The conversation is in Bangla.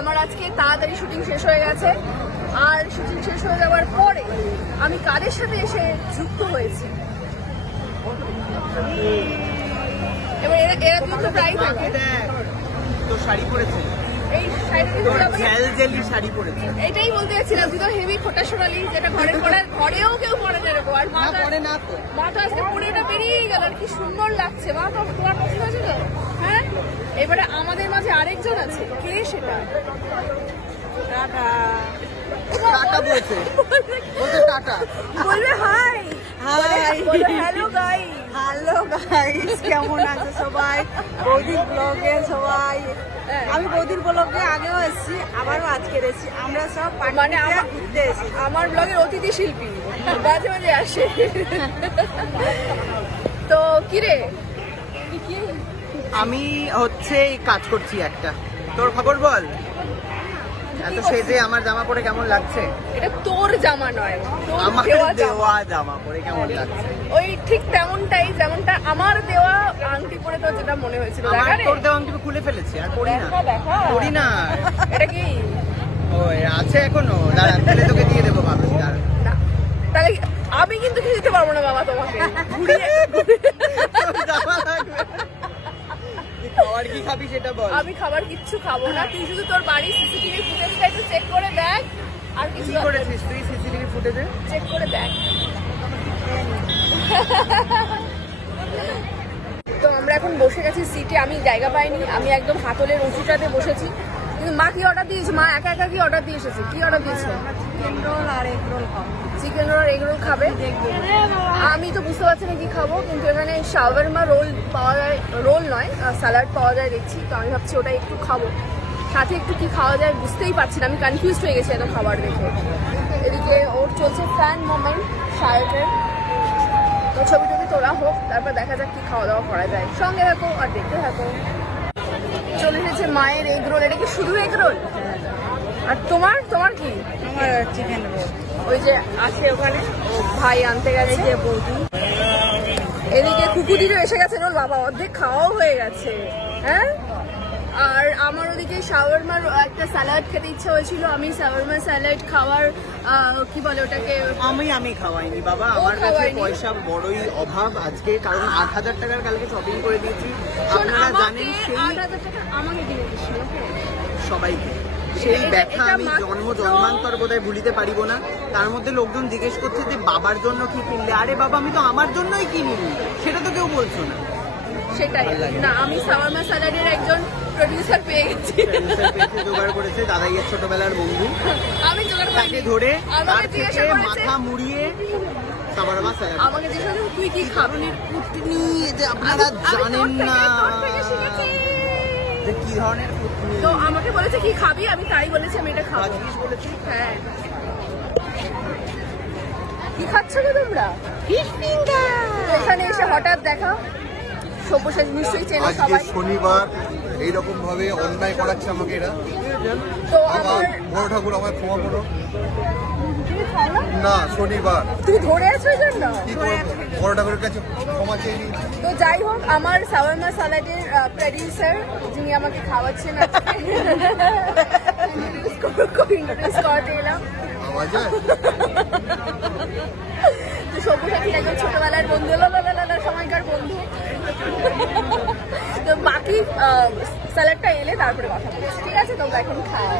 আমার আজকে তাড়াতাড়ি শুটিং শেষ হয়ে গেছে। আর শুটিং শেষ হয়ে যাওয়ার পরে আমি কাদের সাথে এসে যুক্ত হয়েছি, এবার এরা দুটো প্রায় থাকে। তো শাড়ি পরেছে, এই শাড়ি পরেছে, এটাই বলতে যাচ্ছিলাম। তুই তো হেভি খোটা সোনালি, যেটা ঘরেও কেউ পরে না এরকম। আর মা তো আজকে পরে এটা বেরিয়ে গেল, আর কি সুন্দর লাগছে। মা তো তোমার পছন্দ হয়েছে তো? হ্যাঁ। এবারে আমাদের মাঝে আরেকজন আছে, কে সেটা? টাটা বলছে, টাটা বলবে হাই, হ্যালো গাইস, কেমন আছে সবাই? বৌদির ব্লগে সবাই, আমি বৌদির ব্লগে আগেও এসেছি, আবারও আজকে এসেছি। আমরা সব মানে আমার ব্লগের অতিথি শিল্পী মাঝে মাঝে আসে। তো কিরে, আমি হচ্ছে কাজ করছি একটা। তোর খবর বল, এত সেজে আমার জামা পরে কেমন লাগছে? এটা তোর জামা নয়, আমার দেওয়া জামা পরে কেমন লাগছে? ওই ঠিক তেমনটাই, যেমনটা আমার দেওয়া আংটি পরে তোর যেটা মনে হয়েছিল। তোর দেওয়া আংটি খুলে ফেলেছি, আর করি না। এটা কি ওই আছে এখনো? দাঁড়া, ফেলে তোকে দিয়ে দেবো ভাবছি। না, তাহলে আমি কিন্তু কিছু দিতে পারবো না বাবা তোমাকে। খাবার কি খাবি সেটা বল। আমি খাবার কিচ্ছু খাবো না, তুই শুধু তোর বাড়ির সিসিটিভি ফুটেজটা একটু চেক করে দেখ। আর কিছু করেছিস তুই সিসিটিভি ফুটেজে? চেক করে দেখ। তো আমরা এখন বসে গেছি সিটে, আমি জায়গা পাইনি, আমি একদম হাতলের উঁচুটাতে বসেছি। কিন্তু মা কি অর্ডার দিয়েছে? মা একা একা কি অর্ডার দিয়ে এসেছে? কি অর্ডার দিয়েছে? চিকেন রোল আর এগ রোল খাবো। চিকেন রোল আর এগ রোল খাবে? আমি তো বুঝতে পারছি না কি খাবো, কিন্তু এখানে শাওয়ারমা রোল পাওয়া যায়, রোল নয় স্যালাড পাওয়া যায় দেখছি। তো আমি ভাবছি ওটা একটু খাবো, সাথে একটু কি খাওয়া যায় বুঝতেই পারছি না, আমি কনফিউজ হয়ে গেছি এত খাবার দেখে। এদিকে ওর চলছে ফ্যান মোমেন্ট শার্টের। তো ছবি টবি তোলা হোক, তারপর দেখা যাক কি খাওয়া দাওয়া করা যায়। সঙ্গে থাকো আর দেখতে থাকো। চলে এসেছে মায়ের এগ রোল। এটা কি শুধু এগ রোল? আর তোমার কি? আমার চিকেন রোল ওই যে আছে ওখানে, ভাই আনতে গেছে যে বৌদি। এদিকে কুকুদিরও এসে গেছে রোল। বাবা অর্ধেক খাওয়াও হয়ে গেছে। হ্যাঁ, আর আমার ওদিকে শাওয়ারমার একটা স্যালাড খেতে ইচ্ছা হয়েছিল। আমি শাওয়ারমা স্যালাড খাওয়ার কি বলে ওটাকে, আমি খাওয়াইনি বাবা। আমার কাছে পয়সা বড়ই অভাব আজকে, কারণ ৮,০০০ টাকার কালকে শপিং করে দিয়েছি। আপনারা জানেন সেই ৮,০০০ টাকা আমাকে কিনে দিচ্ছিল সবাইকে। সেই ব্যথা আমি জন্মান্তর বোধহয় ভুলিতে পারিব না। তার মধ্যে লোকজন জিজ্ঞেস করছে যে বাবার জন্য কি কিনলে? আরে বাবা, আমি তো আমার জন্যই কিনিনি, সেটা তো কেউ বলছো না। সেটাই না, আমি শাওয়ারমা স্যালাডের একজন প্রোডিউসার পেয়ে গেছি। জোগাড় করেছে দাদাইয়ের ছোটবেলার বন্ধু। আমি জোগাড় করিনি, ধরে আমাকে জিজ্ঞাসা করেছে, মাথা মুড়িয়ে শাওয়ারমা স্যালাড। আমাকে জিজ্ঞাসা করেছে তুই কি খাবি? কুটনি যে আপনারা জানেন না যে কি ধরনের কুটনি। তো আমাকে বলেছে কি খাবি, আমি তাই বলেছি আমি এটা খাবো। হ্যাঁ, কি খাচ্ছ না তোমরা? Fish finger. এখানে এসে হঠাৎ দেখা, সব্যসাচী নিশ্চয়ই চেনো সবাই। শনিবার এইরকম ভাবে অন্যায় করাচ্ছে আমাকে এরা। তো আমার বড় ঠাকুর আমায় ক্ষমা করো না, শনিবার তুই ধরে আছো ওই জন্য বড় ঠাকুরের কাছে ক্ষমা চেয়ে নি। তো যাই হোক, আমার শাওয়ারমা স্যালাডের প্রডিউসার যিনি আমাকে খাওয়াচ্ছেন ইন্ট্রোডিউস করতে এলাম। তো সব্যসাচীর একজন ছোটবেলার বন্ধু, সময়কার বন্ধু। তো বাকি স্যালাডটা এলে তারপরে কথা বলছি, ঠিক আছে? তোমরা এখন খাও।